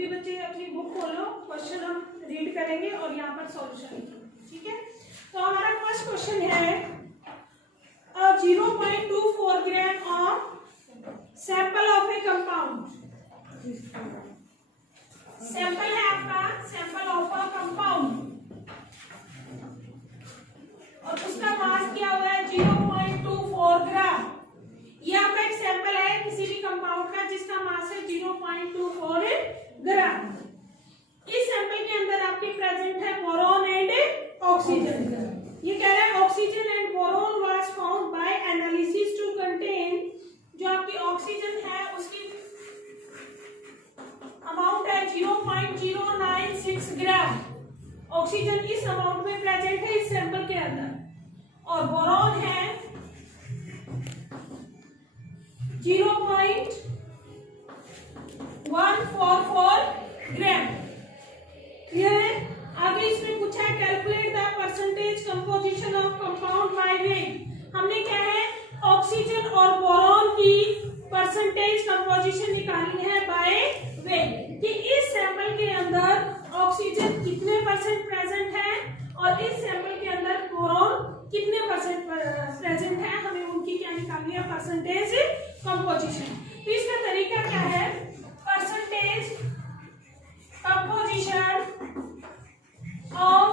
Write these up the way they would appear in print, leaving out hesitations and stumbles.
सभी बच्चे अपनी बुक खोलो, क्वेश्चन हम रीड करेंगे और यहाँ पर सॉल्यूशन लिखेंगे, ठीक है। तो हमारा फर्स्ट क्वेश्चन है 0.24 gram of sample of A compound. Sample है आपका, सैंपल ऑफ अ कंपाउंड और उसका मास क्या हुआ है 0.24 ग्राम। ये आपका एक सैंपल है किसी भी कंपाउंड का जिसका मास है 0.24 ग्राम। इस सैंपल के अंदर आपके प्रेजेंट है बोरॉन एंड ऑक्सीजन। ये कह रहा है oxygen and boron was found by analysis to contain, जो आपकी ऑक्सीजन है उसकी अमाउंट है 0.096 ग्राम। ऑक्सीजन इस अमाउंट में प्रेजेंट है इस सैंपल के अंदर और बोरॉन है 0.144 ग्राम। क्लियर है। आगे इसमें पूछा है calculate the percentage composition of compound by weight. हमने क्या है ऑक्सीजन और बोरॉन की परसेंटेज कंपोजिशन निकालनी है बाय वेट कि इस सैंपल के अंदर ऑक्सीजन कितने परसेंट प्रेजेंट है और इस सैंपल के अंदर बोरॉन कितने परसेंट प्रेजेंट है, हमें उनकी क्या निकालनी है परसेंटेज कंपोजिशन। तो इसका तरीका क्या है, percentage composition of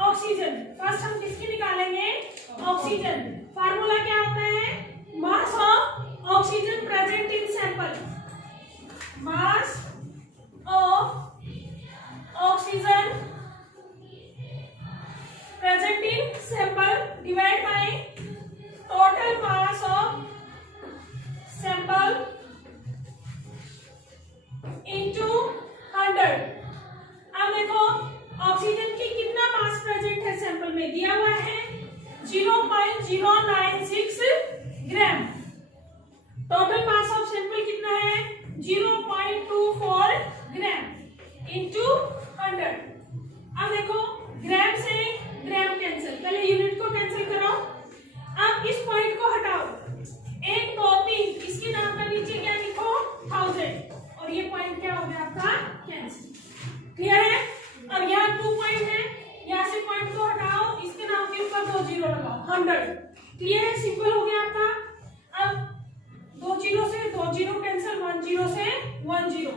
oxygen. First हम किसकी निकालेंगे ऑक्सीजन। फार्मूला क्या होता है mass of oxygen present in sample, mass of oxygen present in sample divide by total mass of sample into 100। अब देखो ऑक्सीजन की कितना मास प्रेजेंट है सैंपल में, दिया हुआ है 0.096 ग्राम। टोटल मास ऑफ सैंपल कितना है 0.24 ग्राम इनटू 100। अब देखो ग्राम से ग्राम कैंसिल, पहले यूनिट को कैंसिल करो। अब इस पॉइंट को हटाओ, 1 2 3 इसके नाम का नीचे क्या लिखो 1000 और ये पॉइंट क्या हो गया आपका कैंसिल। क्लियर है। अब यहाँ 2 पॉइंट है, यहाँ से पॉइंट को हटाओ, इसके नाम के ऊपर 2 जीरो लगाओ 100। क्लियर है, सिंपल हो गया आपका। अब 2 जीरो से 2 जीरो कैंसिल, 1 जीरो से 1 जीरो।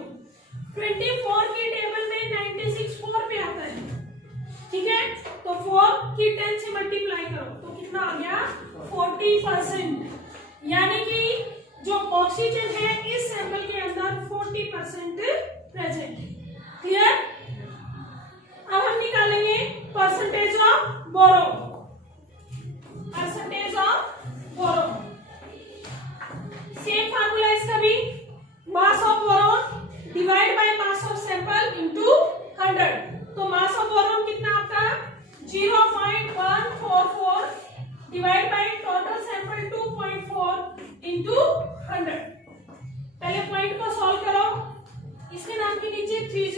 24 की टेबल में 96 4 पे आता है, ठीक है। तो 4 की 10 से मल्टीप्लाई करो तो कितना आ गया 40%, यानी कि जो ऑक्सीजन है इस सैंपल के अंदर 40% प्रेजेंट है। क्लियर। अब हम निकालेंगे percentage of boron. Percentage of boron same formula इसका भी, mass of boron divide by mass of sample into 100। तो मास ऑफ बोरोन कितना आपका 0.144 divide by total sample 2.4 into 100। पहले पॉइंट को सॉल्व करो, इसके नाम के नीचे 30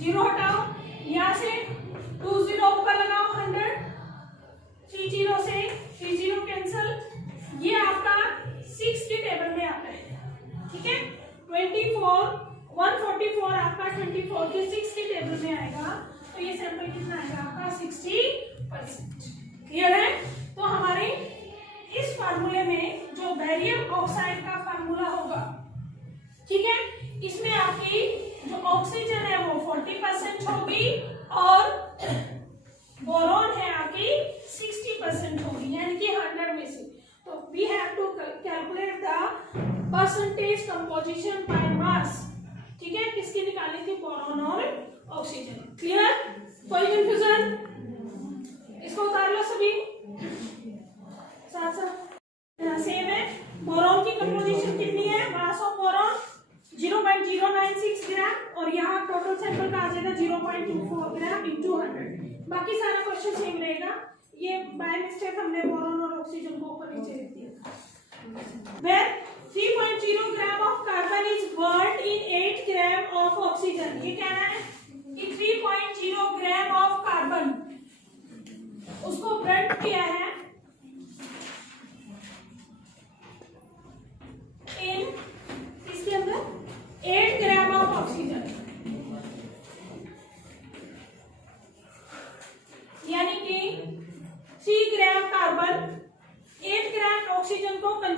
जीरो हटाओ, यहाँ से 2 जीरो ऊपर लगाओ 100, 3 जीरो से 3 जीरो कैंसिल, ये आपका 6 की टेबल में आता है, ठीक है। 144 आपका 24 के 6 की टेबल में आएगा, तो ये सैंपल कितना आएगा आपका 60%। क्लियर है। तो हमारे इस फार्मूले में जो बैरियम ऑक्साइड का फार्मूला होगा, ठीक है, इसमें आपकी जो ऑक्सीजन है वो 40% होगी और बोरॉन है आपकी 60% होगी, यानी कि 100 में से। तो we have to calculate the percentage composition by mass, ठीक है, किसकी निकाली थी बोरॉन और ऑक्सीजन। क्लियर। कोई कंफ्यूजन, इसको उतार लो सभी साथ साथ। सेम है, बोरॉन की कंपोजिशन कितनी है, मास ऑफ बोरॉन 0.096 ग्राम और यहाँ टोटल सैंपल का आ जाएगा 0.24 ग्राम इनटू 100। बाकी सारा क्वेश्चन सेम रहेगा, ये बाय मिस्टेक हमने बोरॉन और ऑक्सीजन को ऊपर नीचे लिख दिया था। Where 3.0 gram of carbon is burned in 8 gram of oxygen. ये कहना है कि 3.0 ग्राम ऑफ कार्बन उसको बर्न किया है in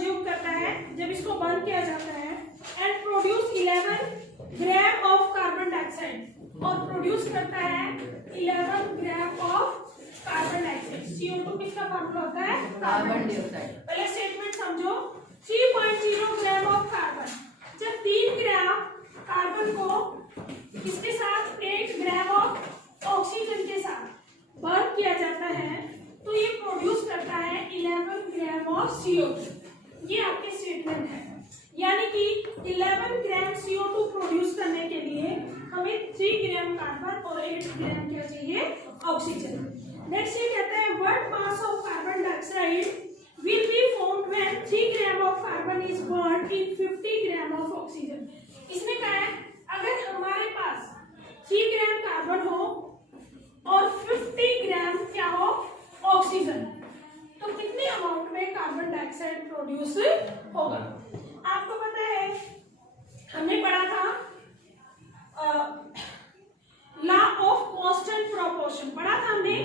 कंज्यूम करता है जब इसको बर्न किया जाता है and produce 11 gram of carbon dioxide और प्रोड्यूस करता है 11 gram of carbon dioxide. CO2 किसका फार्मूला होता है? Carbon dioxide. पहले स्टेटमेंट समझो। 3.0 ग्राम ऑफ कार्बन, जब 3 ग्राम कार्बन को इसके साथ 8 ग्राम ऑफ ऑक्सीजन के साथ बर्न किया जाता है तो ये प्रोड्यूस करता है 11 ग्राम ऑफ CO2। ये आपके स्टेटमेंट है, यानी कि 11 ग्राम CO2 प्रोड्यूस करने के लिए हमें 3 ग्राम कार्बन और 8 ग्राम क्या चाहिए? ऑक्सीजन। नेक्स्ट ये कहता है what mass of carbon dioxide will be formed when 3 gram of carbon is burned in 50 gram of oxygen। इसमें क्या है, अगर हमारे पास 3 ग्राम कार्बन हो और 50 ग्राम क्या हो? ऑक्सीजन, तो कितने अमाउंट में कार्बन डाइऑक्साइड प्रोड्यूस होगा? आपको पता है हमने पढ़ा था लॉ ऑफ कांस्टेंट प्रोपोर्शन, पढ़ा था हमने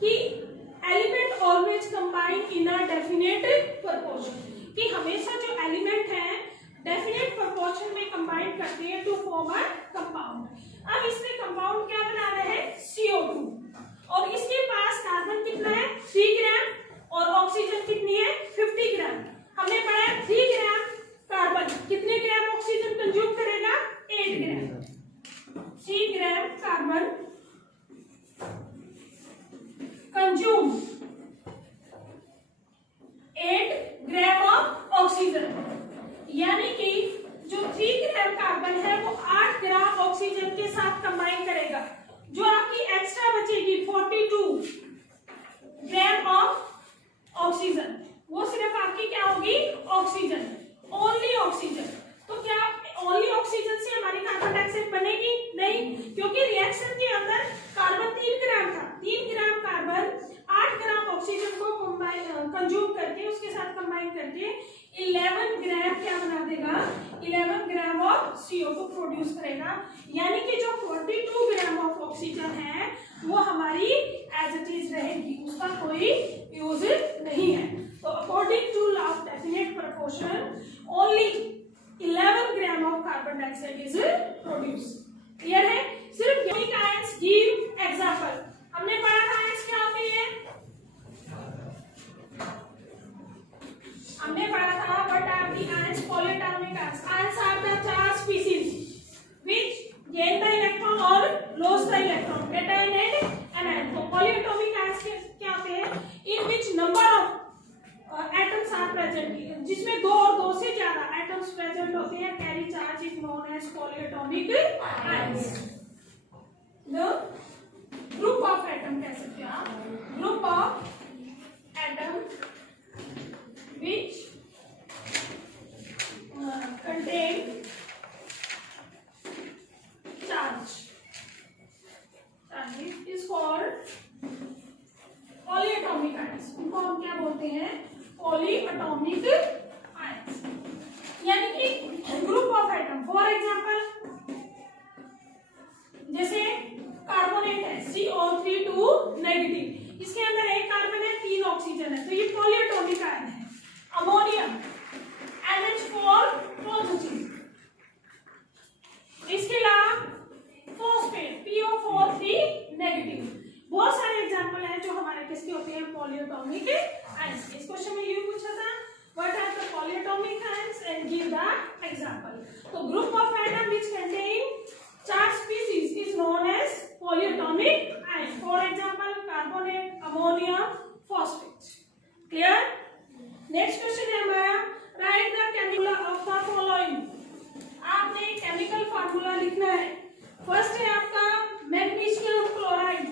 कि element always combine in a definite proportion, कि हमेशा जो एलिमेंट है डेफिनेट प्रोपोर्शन में कंबाइन करते हैं टू फॉर्म अ कंपाउंड। अब इसमें कंपाउंड क्या बनाना है? CO2, और इसके पास कार्बन कितना है? 3 ग्राम और ऑक्सीजन कितनी है? 50 ग्राम। हमने पढ़ा है 3 ग्राम कार्बन कितने ग्राम ऑक्सीजन कंज्यूम करेगा? 8 ग्राम। 3 gram carbon consume 8 gram of oxygen, यानी कि जो 3 ग्राम कार्बन है वो 8 ग्राम ऑक्सीजन के साथ कंबाइन करेगा। जो आपकी एक्स्ट्रा बचेगी 42 ग्राम ऑफ ऑक्सीजन, वो सिर्फ आपकी क्या होगी? Oxygen, only oxygen. तो क्या ओनली ऑक्सीजन से हमारी कार्बन डाइऑक्साइड बनेगी? नहीं, क्योंकि रिएक्शन के अंदर कार्बन 3 ग्राम था। 3 ग्राम कार्बन 8 ग्राम ऑक्सीजन को कंज्यूम करके उसके साथ कंबाइन करके 11 ग्राम क्या बना देगा? 11 ग्राम ऑफ CO2 प्रोड्यूस करेगा, यानी कि जो 42 ग्राम ऑफ ऑक्सीजन है वो हमारी एज इट इज रहेगी, उसका कोई यूज नहीं है। तो according to law of definite proportion only 11 gram of carbon dioxide is produce. Clear है? सिर्फ यूनिक आयंस गिव एग्जांपल। हमने पढ़ा था आयंस क्या होती है? हमने पढ़ा था what are the ions? Polyatomic ions. Ions are the charge species which gain the electron और loss the electron, cation and anion. तो पॉलीएटॉमिक आयंस क्या होते हैं? In which number of atoms are present, जिसमें 2 और 2 से ज्यादा एटम्स प्रेजेंट होते हैं, carry charge is known as polyatomic ions. The group of atom कह सकते हैं आप, group of atom which contain charge is called polyatomic ions। उनको हम क्या बोलते हैं? polyatomic ions, यानी कि group of atom. For example जैसे कार्बोनेट है CO3 नेगेटिव, इसके अंदर एक कार्बन है 3 ऑक्सीजन है, तो ये पॉलीएटॉमिक आयन है। अमोनियम NH4 पॉजिटिव, इसके अलावा फॉस्फेट PO4 नेगेटिव। बहुत सारे एग्जांपल हैं जो हमारे किसके होते हैं? Polyatomic ions. इस क्वेश्चन में ये पूछा था what are the polyatomic ions and give the example. तो group of atom which contain charge species is known as polyatomic ions. For example carbonate, ammonium, phosphate. Clear? Next question है हमारा write the chemical of the following. आपने chemical formula लिखना है। First है आपका magnesium chloride.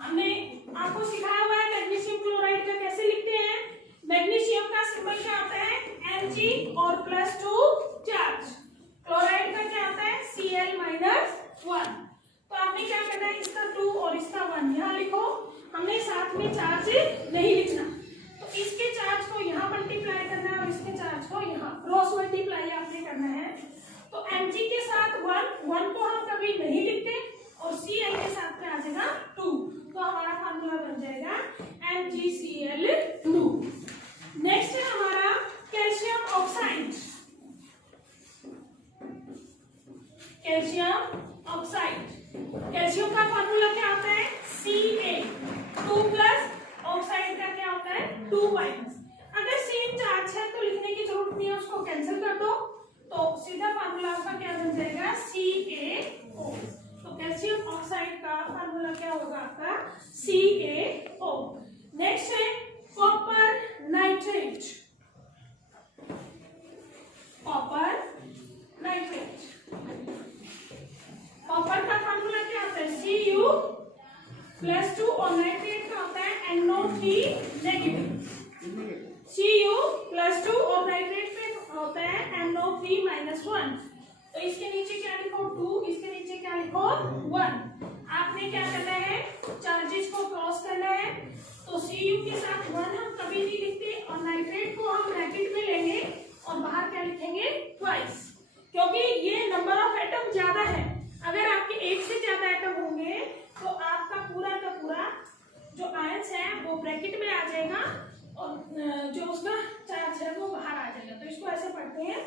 हमने आपको सिखाया हुआ है मैग्नीशियम क्लोराइड का कैसे लिखते हैं। मैग्नीशियम का सिंबल क्या होता है? Mg और +2 चार्ज। क्लोराइड का क्या होता है? Cl-1। तो आपने क्या करना है? इसका 2 और इसका 1 यहाँ लिखो। हमने साथ में चार्ज नहीं लिखना, तो इसके चार्ज को यहाँ मल्टीप्लाई करना है और इसके चार्ज को यहाँ क्रॉस मल्टीप्लाई आपने करना है। तो Mg के साथ 1 को हम कभी नहीं लिखते और Cl के साथ में आ जाएगा 2। तो हमारा फार्मूला 2 प्लस ऑक्साइड का क्या होता है 2 माइनस। अगर सेम चार्ज है तो लिखने की जरूरत नहीं है, उसको कैंसिल कर दो तो सीधा फार्मूला आपका क्या बन जाएगा CaO। तो कैल्शियम ऑक्साइड का फार्मूला क्या होगा आपका CaO। नेक्स्ट है copper nitrate. Copper nitrate, copper का फार्मूला क्या होता है Cu+2 और नाइट्रेट का होता है NO3 नेगेटिव। Cu+2 और नाइट्रेट में होता है NO3-1। तो इसके नीचे क्या लिखो 2, इसके नीचे क्या लिखो 1। आपने क्या करना है चार्जेस को क्रॉस करना है। तो Cu के साथ 1 हम कभी नहीं लिखते और नाइट्रेट को हम ब्रैकेट में लेंगे और बाहर क्या लिखेंगे ट्वाइस, क्योंकि ये नंबर ऑफ एटम ज्यादा है। अगर आपके एक से ज्यादा एटम होंगे तो आपका पूरा का पूरा जो आयंस है वो ब्रैकेट में आ जाएगा और जो उसका चार्ज है वो बाहर आ जाएगा। तो इसको ऐसे पढ़ते हैं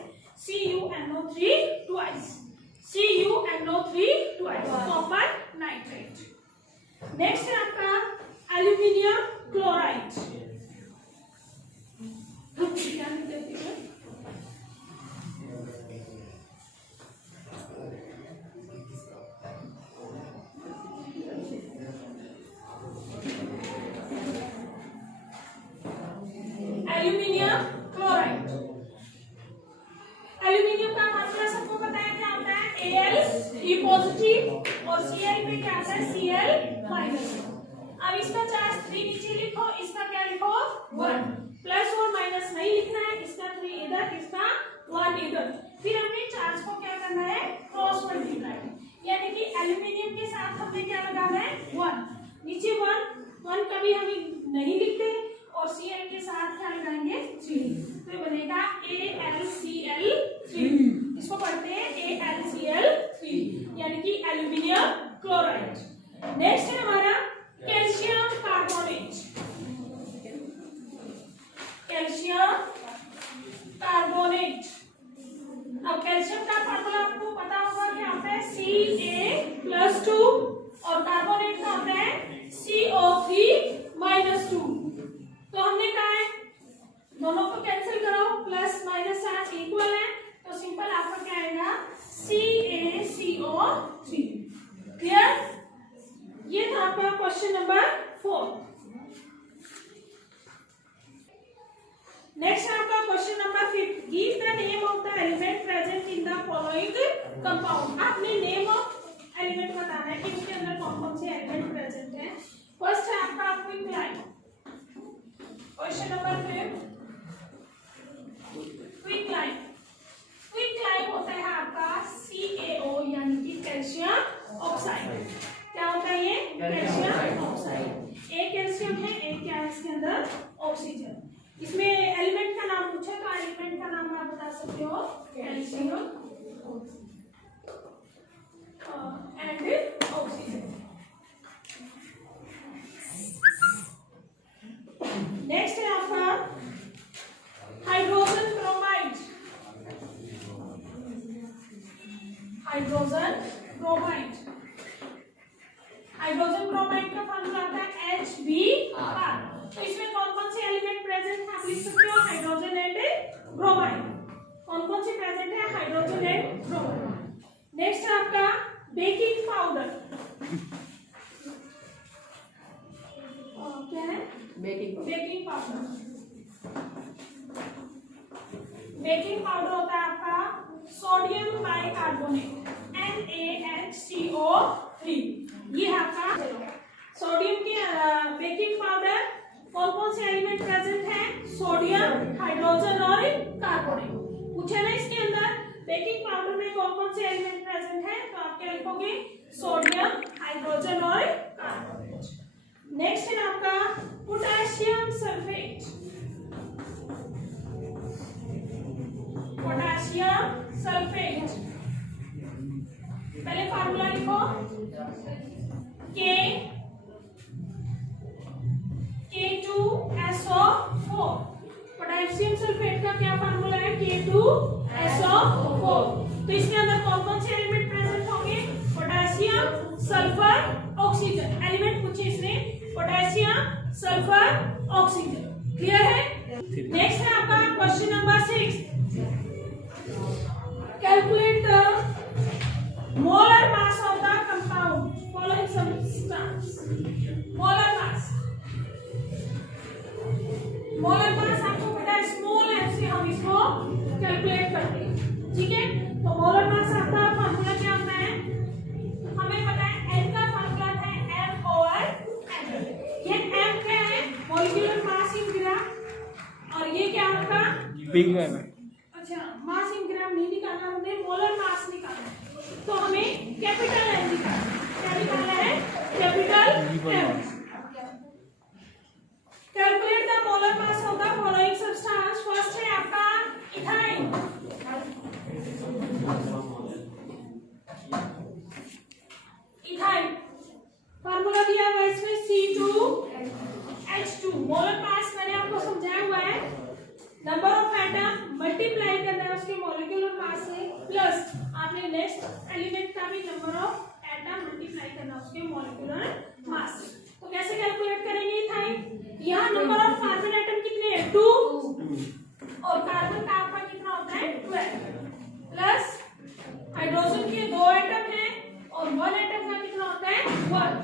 CuNO3 twice, CuNO3 twice copper nitrate. Next है आपका aluminium chloride. Aluminium chloride, aluminium का फार्मूला सबको पता है क्या होता है Al पॉजिटिव और Cl पे क्या आता है Cl-। अब इसका चार्ज 3 नीचे लिखो, इसका क्या लिखो 1, प्लस और माइनस नहीं लिखना है, इसका 3 इधर, इसका 1 इधर। फिर हमने चार्ज को क्या करना है क्रॉस मल्टीप्लाई, यानी कि एल्यूमिनियम के साथ हमने क्या लगाना है 1, नीचे 1 कभी हम नहीं लिखते और Cl के साथ क्या लगाएंगे 3, तो बनेगा AlCl3। इसको पढ़ते हैं AlCl3 यानी कि एल्यूमिनियम क्लोराइड। नेक्स्ट है हमारा कैल्शियम कार्बोनेट। कैल्शियम कार्बोनेट, अब कैल्शियम का फार्मूला आपको पता होगा क्या होता है Ca+2 और कार्बोनेट का होता है CO3-2। तो हमने कहा है दोनों को कैंसिल करो, प्लस माइनस चार्ज इक्वल है तो सिंपल आपका क्या आएगा CaCO3। क्लियर? ये था आपका क्वेश्चन नंबर 4। नेक्स्ट आपका question number 5। Give the name of the element present in the following compound. आपने नेम ऑफ एलिमेंट बताना है कि उसके अंदर कौन कौन से एलिमेंट प्रेजेंट है। फर्स्ट है आपका क्विकलाइन। Question number 5 क्विकलाइन। क्विकलाइन होता है आपका CaO यानी कि कैल्शियम ऑक्साइड। क्या होता है ये कैल्शियम ऑक्साइड। एक कैल्शियम है, एक क्या है इसके अंदर ऑक्सीजन। इसमें एलिमेंट का नाम पूछे तो एलिमेंट का नाम आप बता सकते हो कैल्शियम एंड ऑक्सीजन। नेक्स्ट है आपका hydrogen bromide. Hydrogen bromide, hydrogen bromide का फॉर्मूला आता है HBr। तो इसमें कौन कौन से एलिमेंट प्रेजेंट है आप लिख सकते हो हाइड्रोजन एंड ब्रोमाइड। कौन कौन से प्रेजेंट है हाइड्रोजन एंड ब्रोमाइड। नेक्स्ट है आपका बेकिंग पाउडर। क्या है बेकिंग पाउडर। बेकिंग पाउडर होता है आपका सोडियम बाइकार्बोनेट NaHCO3। ये है आपका सोडियम की बेकिंग पाउडर। कौन कौन से एलिमेंट प्रेजेंट है सोडियम, हाइड्रोजन और कार्बोनेट। पूछा ना इसके अंदर बेकिंग पाउडर में कौन कौन से एलिमेंट प्रेजेंट है तो आप क्या लिखोगे सोडियम, हाइड्रोजन और कार्बोनेट। नेक्स्ट है आपका पोटेशियम सल्फेट। पोटेशियम सल्फेट, पहले फार्मूला लिखो K2SO4। पोटेशियम सल्फेट का क्या फार्मूला है K2SO4। तो इसके अंदर कौन कौन से एलिमेंट प्रेजेंट होंगे पोटेशियम, सल्फर, ऑक्सीजन। एलिमेंट पूछे इसने पोटेशियम, सल्फर, ऑक्सीजन। क्लियर है? नेक्स्ट है आपका question number 6। Calculate the molar mass of the compound following substance. Molar mass, molar mass आपको पता है स्मॉल एम से हम इसको कैलकुलेट करते हैं। ठीक है, तो मोलर मास आपका फार्मूला क्या होता है? हमें पता है एन का फार्मूला है एम ओवर एन। ये एम क्या है? मॉलिक्यूलर मास इन ग्राम, और ये क्या होगा? बिग है। अच्छा, मास इन ग्राम नहीं निकालना, हमें मोलर मास निकालना है। तो हमें कैपिटल एम निकालना है। क्या निकालना है? Capital M. Calculate the molar mass of the following substance. First है आपका इथाइन। इथाइन फार्मूला दिया हुआ है इसमें C2H2। मोलर मास मैंने आपको समझाया हुआ है, नंबर ऑफ एटम मल्टीप्लाई करना है उसके मॉलिक्यूलर मास से, प्लस आपने नेक्स्ट एलिमेंट का भी नंबर ऑफ एटम मल्टीप्लाई करना उसके मॉलिक्यूलर मास से। तो कैसे कैलकुलेट करेंगे इथाइन? यहाँ नंबर ऑफ कार्बन एटम कितने हैं? 2, और कार्बन का आपका कितना होता है? 12, प्लस हाइड्रोजन के 2 एटम हैं और 1 एटम का कितना होता है? 1।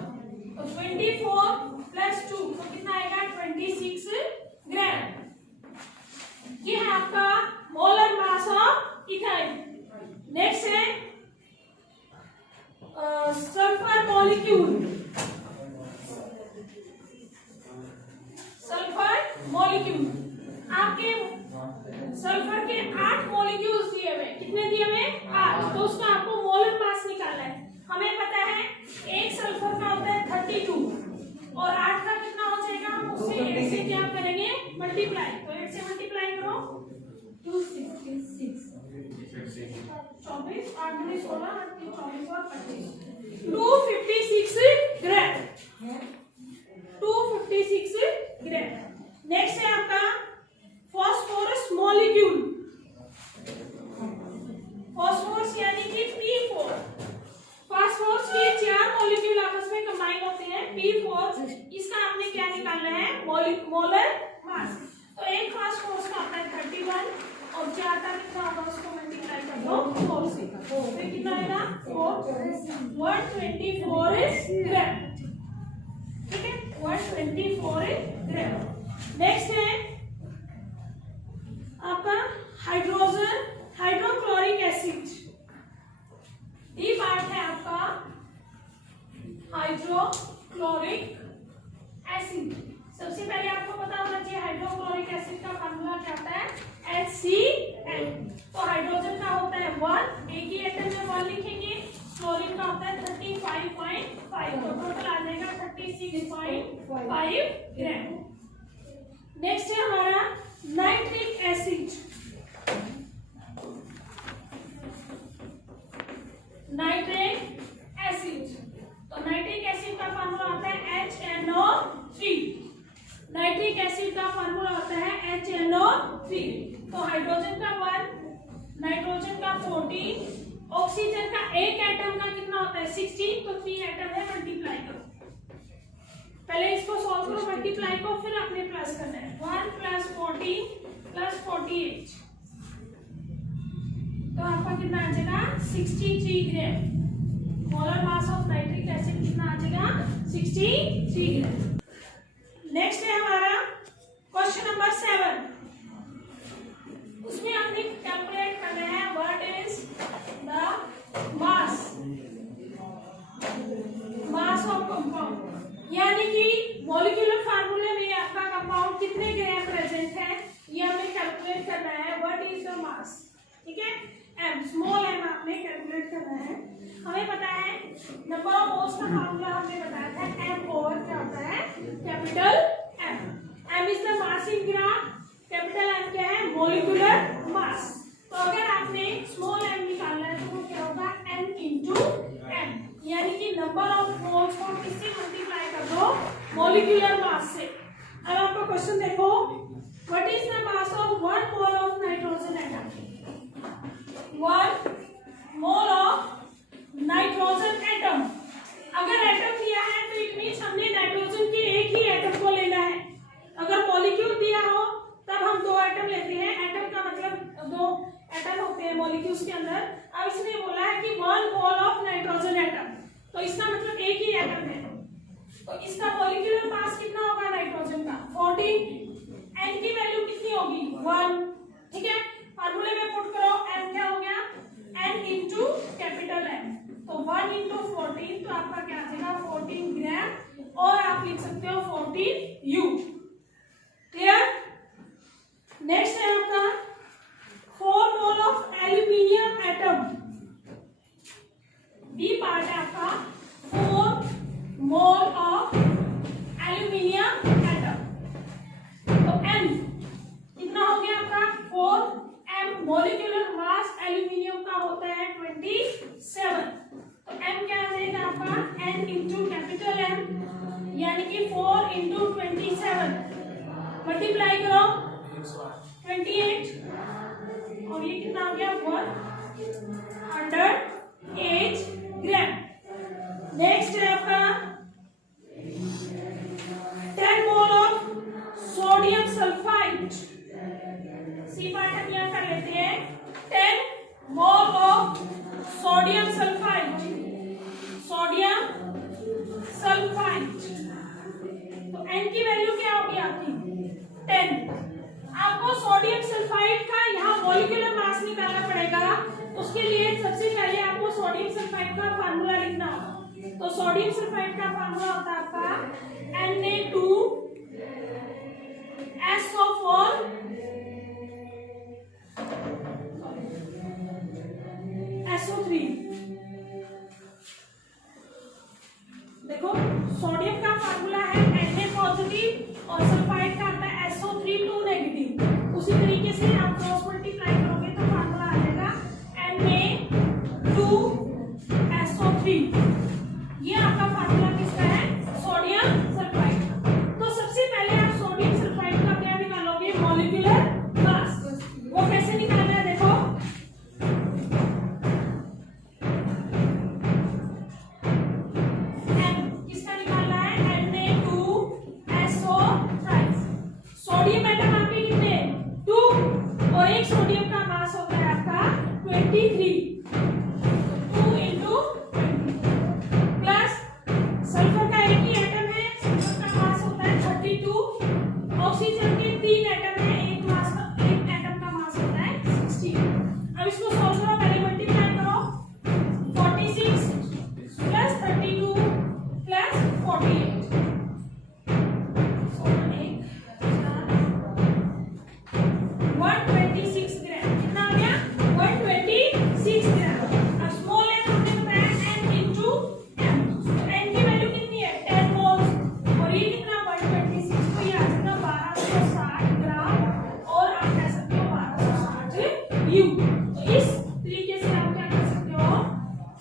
तो 24 प्लस 2 तो कितना आएगा? 26 ग्राम। ये है आपका molar mass of ethyne. Next है सल्फर मॉलिक्यूल। सल्फर मॉलिक्यूल आपके सल्फर के 8 मॉलिक्यूल्स दिए हुए। कितने दिए हुए? 8। तो उसका आपको मोलर मास निकालना है। हमें पता है एक सल्फर का होता है 32 और 8 का कितना हो जाएगा? हम उससे 8 से क्या करेंगे? मल्टीप्लाई। तो 8 से मल्टीप्लाई करो 266 24 8 में 16 24 और 25 256 ग्राम। 256 ग्राम। नेक्स्ट है आपका फॉस्फोरस मॉलिक्यूल। फॉस्फोरस यानी कि P4। फॉस्फोरस के 4 मॉलिक्यूल आपस में कंबाइन होते हैं P4। इसका आपने क्या निकालना है? Molar mass. तो एक फॉस्फोरस का आता है 31 और 4 का कितना होगा? उसको मल्टीप्लाई कर दो 4 से। तो कितना आएगा? 124 ग्राम। ठीक है, 124 ग्राम। नेक्स्ट है आपका हाइड्रोजन हाइड्रोक्लोरिक एसिड। ये पार्ट है आपका हाइड्रोक्लोरिक एसिड। सबसे पहले आपको पता होना चाहिए हाइड्रोक्लोरिक एसिड का फार्मूला क्या होता है? HCl। तो हाइड्रोजन का होता है 1, एक ही एटम में 1 लिखेंगे। क्लोरीन का होता है 35.5, तो टोटल आ जाएगा 36.5 ग्राम। नेक्स्ट है हमारा नाइट्रिक एसिड। नाइट्रिक एसिड, तो नाइट्रिक एसिड का फार्मूला होता है HNO3। नाइट्रिक एसिड का फार्मूला होता है HNO3। तो हाइड्रोजन का 1, नाइट्रोजन का 14, ऑक्सीजन का एक एटम का कितना होता है? 16। तो 3 एटम है, मल्टीप्लाई करो। पहले इसको सॉल्व करो, मल्टीप्लाई को, फिर अपने प्लस करना है। 1 + 14 + 48 तो आपका कितना आ जाएगा? 63 gram. Molar mass of nitric acid कितना आ जाएगा? 63 ग्राम। नेक्स्ट है हमारा क्वेश्चन नंबर 7। उसमें आपने कैलकुलेट करना है what is the mass of compound, यानी कि मॉलिक्यूलर फार्मूले में आपका कंपाउंड कितने ग्राम प्रेजेंट है ये हमें कैलकुलेट करना है। व्हाट इज द मास? ठीक है, m स्मॉल m आपने कैलकुलेट करना है। हमें पता है नंबर ऑफ मोल्स का फार्मूला हमने बताया था m ओवर क्या होता है? Capital M। m is the mass in gram, capital M क्या है? Molecular mass. तो अगर आपने स्मॉल m निकालना है तो वो क्या होगा? m into m, यानी कि नंबर ऑफ मोल्स को किससे मल्टीप्लाई कर दो? मॉलिक्यूलर मास से। अब आपका क्वेश्चन देखो, what is the mass of 1 mole of nitrogen atom? 1 mole of nitrogen atom अगर एटम दिया है तो इट मींस हमने नाइट्रोजन के एक ही एटम को लेना है। अगर मॉलिक्यूल दिया हो तब हम दो एटम लेते हैं। एटम का मतलब दो एटम होते हैं मॉलिक्यूल्स के अंदर। अब इसने बोला है कि 1 मोल ऑफ नाइट्रोजन एटम, तो इसका मतलब एक ही एटम है, तो इसका मॉलिक्यूलर मास कितना होगा नाइट्रोजन का 14। n की वैल्यू कितनी होगी 1, ठीक है। फार्मूले में पुट करो, n क्या हो गया n इंटू कैपिटल M, तो 1 इंटू 14 तो आपका क्या आ जाएगा 14 ग्राम, और आप लिख सकते हो 14 U। क्लियर। नेक्स्ट है आपका 4 mole of aluminium atom. B part है आपका 4 मोल ऑफ एल्यूमिनियम एटम, तो M कितना हो गया आपका 4 M। मॉलिक्यूलर मास एल्यूमिनियम का होता है 27, तो M क्या आ जाएगा आपका N इंटू कैपिटल M, यानी कि 4 इंटू 27, मल्टीप्लाई करो 28, और ये कितना आ गया 108 ग्राम। नेक्स्ट है आपका 10 mole of sodium sulphide. C part हम यहाँ कर लेते हैं 10 mole of sodium sulphide, sodium sulphide, तो N की वैल्यू क्या होगी आपकी 10। आपको सोडियम सल्फाइड का यहाँ मॉलिक्यूलर मास निकालना पड़ेगा, उसके लिए सबसे पहले आपको सोडियम सल्फाइड का फार्मूला लिखना होगा। तो सोडियम सल्फाइड का फार्मूला होता है आपका Na2SO4 SO3। देखो सोडियम का फार्मूला है Na पॉजिटिव और सल्फाइड का आता है SO3 2 नेगेटिव। उसी तरीके से आप क्रॉस मल्टीप्लाई करोगे तो फार्मूला आ जाएगा Na2SO3। ये आपका फार्मूला किसका है सोडियम सल्फाइड का। तो सबसे पहले आप सोडियम सल्फाइड का क्या निकालोगे मॉलिक्यूलर मास। वो कैसे निकालना है देखो, किसका निकालना है Na2SO5। सोडियम एटम आपके कितने 2, और एक सोडियम का मास होता है आपका 23, 2 इंटू 20, प्लस सल्फर का एक ही एटम है, सल्फर का मास होता है 32, ऑक्सीजन के 3 एटम है, एक एटम का मास होता है 16। अब इसको सॉल्व करो, पहले मल्टीप्लाई करो 46 प्लस 32 प्लस 48, 126 ग्राम। कितना आ गया 126 ग्राम। अब स्मॉल n हमने बताया n इंटू m, तो n की वैल्यू कितनी है 10 मोल्स, और ये कितना 126, तो ये आ जाएगा 1260 ग्राम, और आप कह सकते हो 1260 U। तो इस तरीके से आप क्या कर सकते हो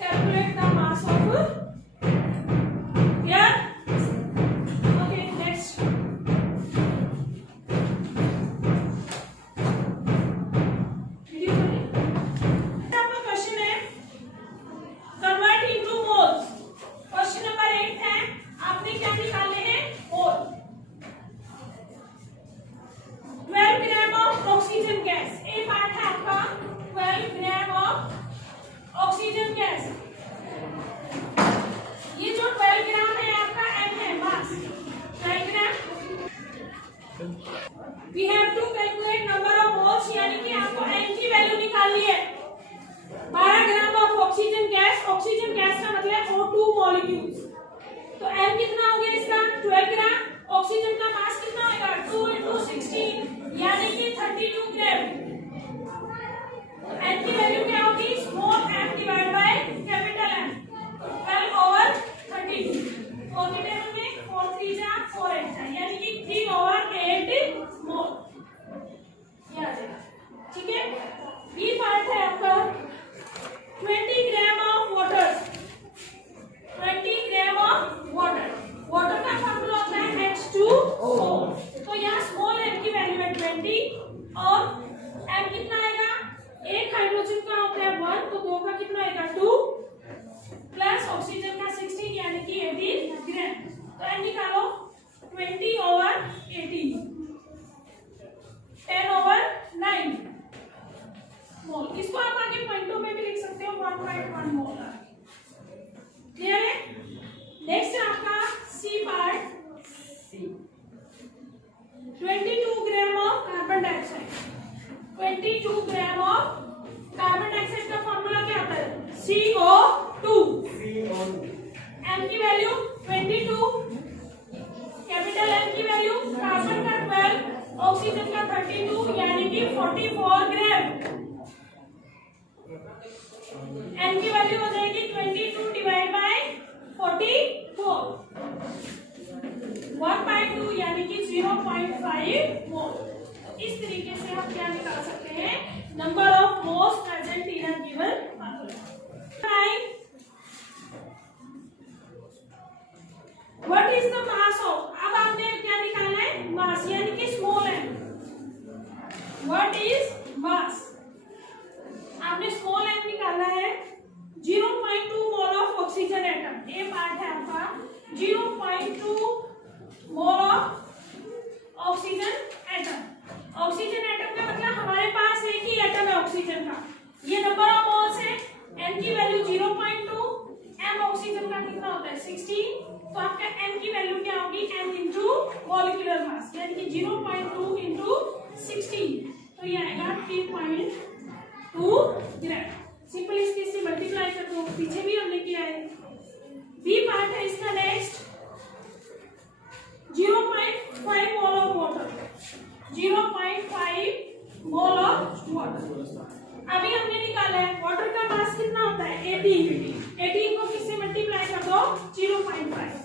calculate the mass of. Clear. Okay next आपका क्वेश्चन है convert into moles. Question number 8 है, आपने क्या निकालने हैं मोल। 12 gram of oxygen gas, A part है आपका 12 ग्राम ऑफ ऑक्सीजन गैस। ये जो 12 ग्राम है आपका N है mass 12 gram. We have to calculate number of moles, यानी कि आपको N की वैल्यू निकालनी है। 12 gram of oxygen gas, oxygen gas का मतलब है O2 मॉलिक्यूल्स, तो N कितना हो गया इसका 12 ग्राम। ऑक्सीजन का मास कितना होगा 2 इंटू 16, यानी कि 32 ग्राम। N की वैल्यू क्या होगी small m divide by capital M, 12 over 32। और के टेबल में 4 3 जा 4 8 जा, यानी कि 3 ओवर 8 मोल, ये आ जाएगा। ठीक है। बी पार्ट है आपका 20 gram of water, 20 gram of water. Water का फार्मूला होता है H2O, तो यहाँ स्मॉल m की वैल्यू है 20, और m कितना आएगा, एक हाइड्रोजन का होता है 1, तो 2 का कितना आएगा 2, प्लस ऑक्सीजन का 16, यानी कि तो एम निकालो 20/18 10/9 मोल। इसको आप आगे पॉइंटों में भी लिख सकते हो 1.1 मोल। क्लियर है? नेक्स्ट है आपका C part, 22 gram of carbon dioxide. 22 gram of carbon dioxide का फॉर्मूला क्या होता है? CO2। एम की वैल्यू 22, कैपिटल एम की वैल्यू कार्बन का 12, ऑक्सीजन का 32 यानी कि 44 ग्राम। एम की वैल्यू हो जाएगी 22 डिवाइड बाय 44, 1/2 यानी कि 0.5 मोल। इस तरीके से हम क्या निकाल सकते हैं? Number of moles present in a given formula. What is the mass of, अब आपने क्या निकालना है? मास यानी कि small M. What is mass, आपने स्मॉल एम निकाला है 0.2 मोल ऑफ ऑक्सीजन एटम। ये पार्ट है आपका 0.2 mole of oxygen atom. Oxygen atom का मतलब हमारे पास एक ही एटम है ऑक्सीजन का। ये नंबर ऑफ मोल्स है, एम की वैल्यू 0.2, एम ऑक्सीजन का कितना होता है 16, तो आपका एम की वैल्यू क्या होगी? एम इंटू मॉलिक्यूलर मास यानी कि 0.2 इंटू 16, तो ये आएगा 3.2 ग्राम। सिंपल इससे मल्टीप्लाई कर दो, पीछे भी हमने किया है। बी पार्ट है इसका next 0.5 mole of water. 0.5 mole of water अभी हमने निकाला है। वाटर का मास कितना होता है? 18 को किससे मल्टीप्लाई कर दो? 0.5,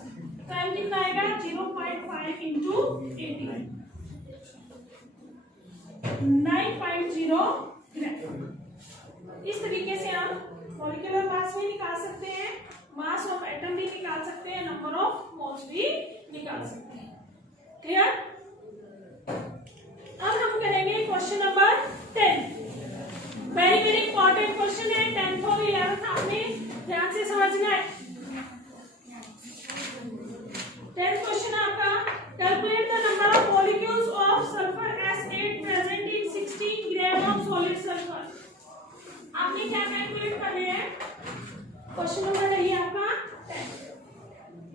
तो एम कितना आएगा? 0.5 इंटू 18, 9.0 ग्राम। इस तरीके से हम मॉलिक्यूलर मास भी निकाल सकते हैं, मास ऑफ एटम भी निकाल सकते हैं, नंबर ऑफ मोल्स भी निकाल सकते हैं। क्लियर? अब हम करेंगे question number 10। Very very important question है, 10th और 11th आपने ध्यान से समझना है। 10th क्वेश्चन आपका, calculate the number of molecules of sulphur S8 present in 16 gram of solid sulphur. आपने क्या कैलकुलेट कर लिया है? क्वेश्चन नंबर है आपका 10।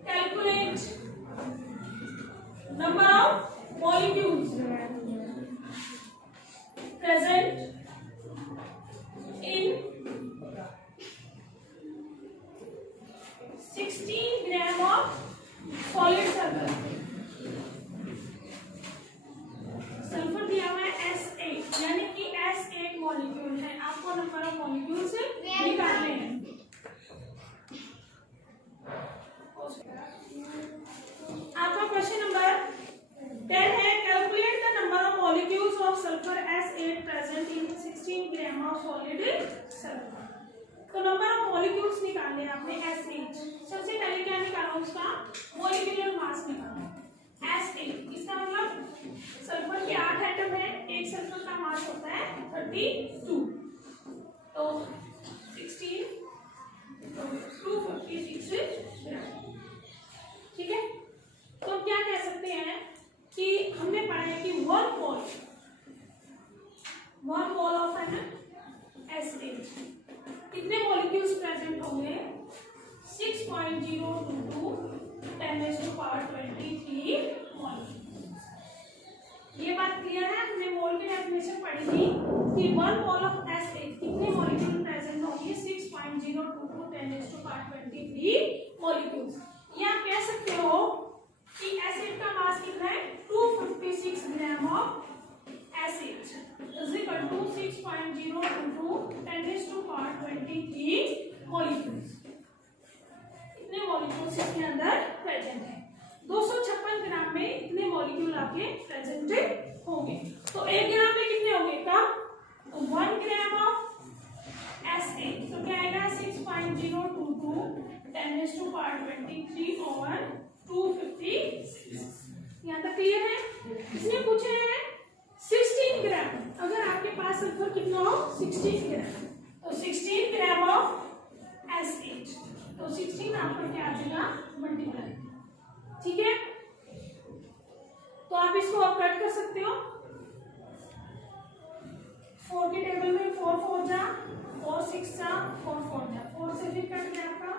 Calculate number of molecules present in 16 gram of solid sulphur. Sulphur दिया हुआ है S8 यानी कि S8 मॉलिक्यूल है, आपको नंबर ऑफ मॉलिक्यूल्स निकालने हैं। आपका क्वेश्चन नंबर 10 है, calculate the number of molecules of sulphur S8 present in 16 gram of solid sulphur. तो नंबर ऑफ मॉलिक्यूल्स निकालने आपने S8। सबसे पहले क्या निकालो? उसका मॉलिक्यूलर मास निकालो S8। इसका मतलब सल्फर के 8 एटम है, एक सल्फर का मास होता है 32, तो 16 256 ग्राम। ठीक है, तो हम क्या कह सकते हैं कि हमने पढ़ा है कि 1 मोल ऑफ है ना S8 कितने मॉलिक्यूल्स प्रेजेंट होंगे? 6.022 10⁻23 मॉलिक्यूल्स। ये बात क्लियर है? हमने मोल की डेफिनेशन पढ़ी थी कि 1 मोल ऑफ S8 कितने मॉलिक्यूल प्रेजेंट होंगे? 6.022 10⁻23 मॉलिक्यूल्स। ये आप कह सकते हो कि एसिड का मास कितना है? 256 gram of acid is equal to 6.022 10⁻23 molecules. इतने मॉलिक्यूल्स इसके अंदर प्रेजेंट है। 256 ग्राम में इतने मॉलिक्यूल आपके प्रेजेंट होंगे। तो 1 ग्राम में कितने होंगे? कम, तो 1 ग्राम ऑफ S8 तो क्या आएगा? 6.022 10⁻23 ओवर 256। यहाँ तक क्लियर है? इसने पूछे हैं 16 ग्राम। अगर आपके पास सल्फर कितना हो? 16 ग्राम, तो 16 ग्राम ऑफ S8, तो 16 आपका क्या आ जाएगा? मल्टीप्लाई। ठीक है। इसको आप कट कर सकते हो। 4 के टेबल में 4 4 जा, 4 6 जा, 4 4 जा, 4 से फिर कट गया आपका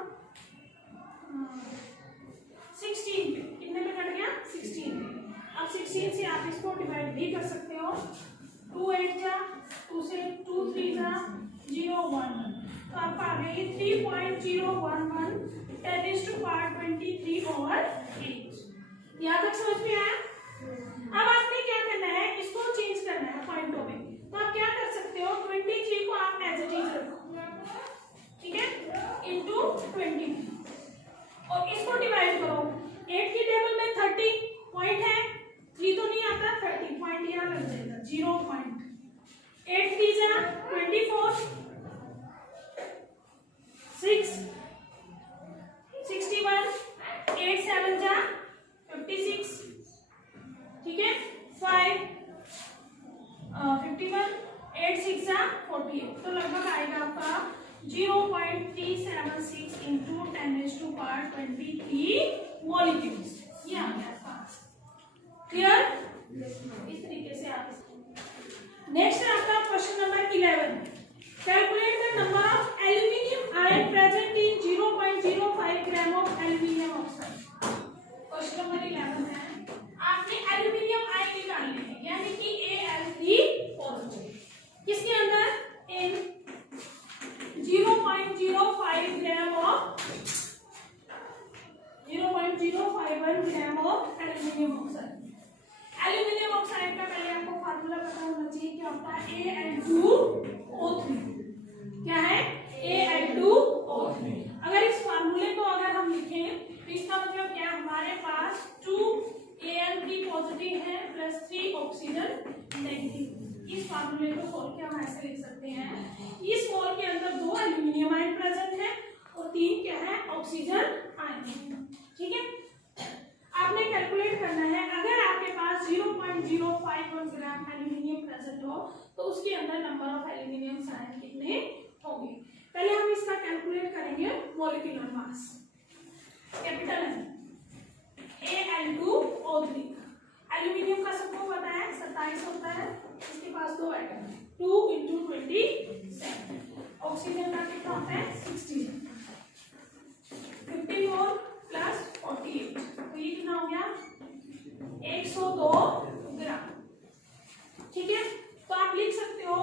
16 पे, कितने पे कट गया 16 पे। अब 16 से आप इसको डिवाइड भी कर सकते हो। 2 8 जा, 2 से 2 3 जा, 0 1 1, तो आपका आ गया 3.011 10⁻23/8। यहाँ तक समझ में आया? अब आपने क्या करना है, इसको चेंज करना है पॉइंटों में। तो आप क्या कर सकते हो, 23 को आप एज इट इज रखो, ठीक है, इंटू 23 और इसको डिवाइड करो। 8 की टेबल में 30 पॉइंट है, 3 तो नहीं आता, 30 पॉइंट यहाँ लग जाएगा 0 पॉइंट। 8 3 जा 24, 6 61, 8 7 जा 56, ठीक है, 5 51, 8 6 जा 48, तो लगभग आएगा आपका 0.376 इंटू 10⁻23 मॉलिक्यूल्स। ये आ गया आपका। क्लियर? इस तरीके से आप नेक्स्ट है आपका question number 11। Calculate the number of aluminium ion present in 0.05 gram of aluminium oxide. Question number 11 है, आपने एल्यूमिनियम आयन निकालने हैं, यानी कि Al3 पॉजिटिव, किसके अंदर, इन 0.051 gram of aluminium oxide. Aluminium oxide का पहले आपको फार्मूला पता होना चाहिए, क्या होता है, Al2O3। क्या है, Al2O3। अगर इस फार्मूले को अगर हम लिखें तो इसका मतलब क्या, हमारे पास 2 Al3 पॉजिटिव है प्लस 3 ऑक्सीजन नेगेटिव। इस फार्मूले को खोल के हम ऐसे लिख सकते हैं, इस मोल के अंदर 2 एल्यूमिनियम आयन प्रेजेंट है और 3 क्या है, ऑक्सीजन आयन। ठीक है, आपने कैलकुलेट करना है, अगर आपके पास 0.051 ग्राम एल्यूमिनियम प्रेजेंट हो तो उसके अंदर नंबर ऑफ एल्यूमिनियम आयन कितने होंगे। पहले हम इसका कैलकुलेट करेंगे molecular mass. Capital Al2O3, aluminium का सबको पता है 27 होता है, इसके पास 2 एटम है, 2 × 27। ऑक्सीजन का कितना होता है 60, 54 प्लस 48, तो ये कितना हो गया 102 ग्राम। ठीक है, तो आप लिख सकते हो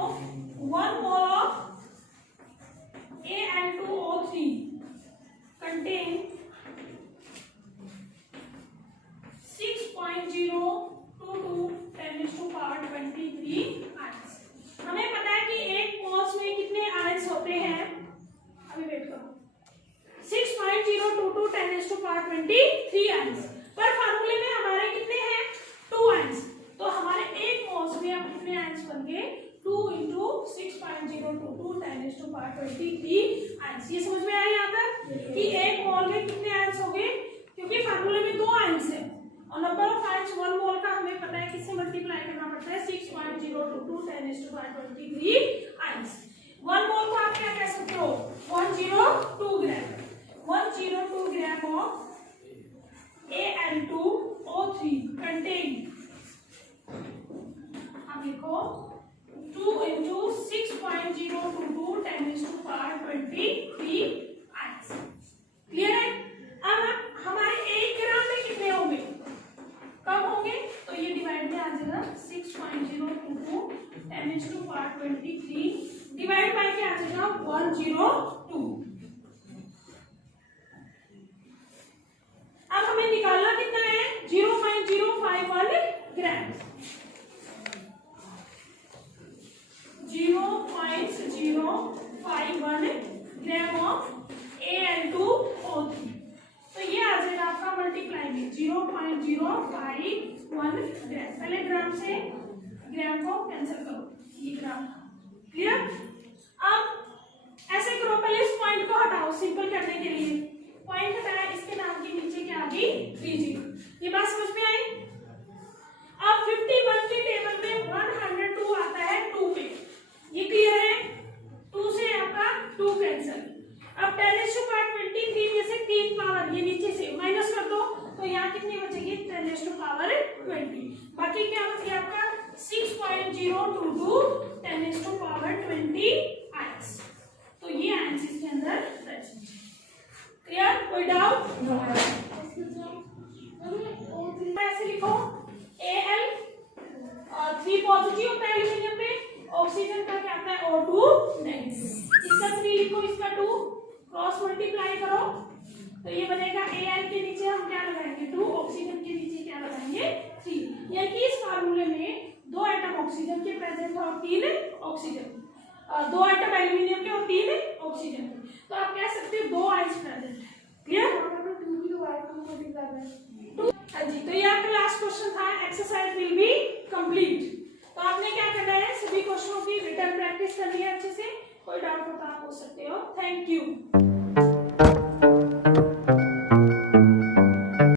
1 mole of Al2O3 contain 6.022 10⁻23 ions. हमें पता है कि एक मोल्स में कितने आयंस होते हैं, अभी वेट करो, 6.022 10⁻23 आयंस, पर फार्मूले में हमारे कितने हैं 2 आयंस, तो हमारे एक मोल्स में अब कितने आयंस बन गए 2 × 6.022 10⁻23 आयंस। ये समझ में आया यहाँ तक कि एक मोल में कितने आयंस होंगे, क्योंकि फार्मूले में 2 आयंस है और नंबर ऑफ आयंस 1 मोल का हमें पता है किससे मल्टीप्लाई करना पड़ता है 6.022 10⁻23 आयंस। 1 मोल को आप क्या कह सकते हो 102 ग्राम। 102 ग्राम ऑफ Al2O3 कंटेन, आप लिखो 2 × 6.022 10⁻23 आयंस। क्लियर है? अब हमारे 1 ग्राम में कितने होंगे, कब होंगे, तो ये डिवाइड में आ जाएगा 6.022 10⁻23 डिवाइड बाय क्या आ जाएगा 102। अब हमें निकालना कितना है 0.051 ग्राम। 0.051 ग्राम ऑफ Al2O3, तो ये आ जाएगा आपका मल्टीप्लाई में 0.051 ग्राम। पहले ग्राम से ग्राम को कैंसिल करो, ये ग्राम। क्लियर? अब ऐसे करो, पहले इस पॉइंट को हटाओ सिंपल करने के लिए। पॉइंट हटाया, इसके नाम के नीचे क्या आ गई 30। ये बात समझ में आई? अब 51 के टेबल में 102 आता है 2 पे, ये क्लियर है? 2 से आपका 2 कैंसिल। अब 10⁻23 में से 3 पावर ये नीचे से माइनस कर दो, तो यहाँ कितनी बचेगी 10⁻20, बाकी बाकी क्या बच गया आपका 6.022 10⁻20 आयंस। तो ये आयंस इसके अंदर प्रेजेंट है। क्लियर? कोई डाउट? ऐसे लिखो Al और 3 पॉजिटिव होता है एल्यूमिनियम में, ऑक्सीजन का क्या आता है O2 नेगेटिव। इसका 3 लिखो, इसका 2, क्रॉस मल्टीप्लाई करो तो ये बनेगा Al के नीचे हम क्या लगाएंगे 2, ऑक्सीजन के नीचे क्या लगाएंगे 3। यानी कि इस फार्मूले में 2 एटम ऑक्सीजन के प्रेजेंट और 3 ऑक्सीजन, 2 एटम एल्यूमिनियम के और 3 ऑक्सीजन के। तो आप कह सकते हो 2 आयंस प्रेजेंट है। क्लियर? हाँ जी, तो ये आपका लास्ट क्वेश्चन था। Exercise will be complete. तो आपने क्या करना है, सभी क्वेश्चनों की रिटर्न प्रैक्टिस करनी है अच्छे से। कोई डाउट हो तो आप पूछ सकते हो। Thank you.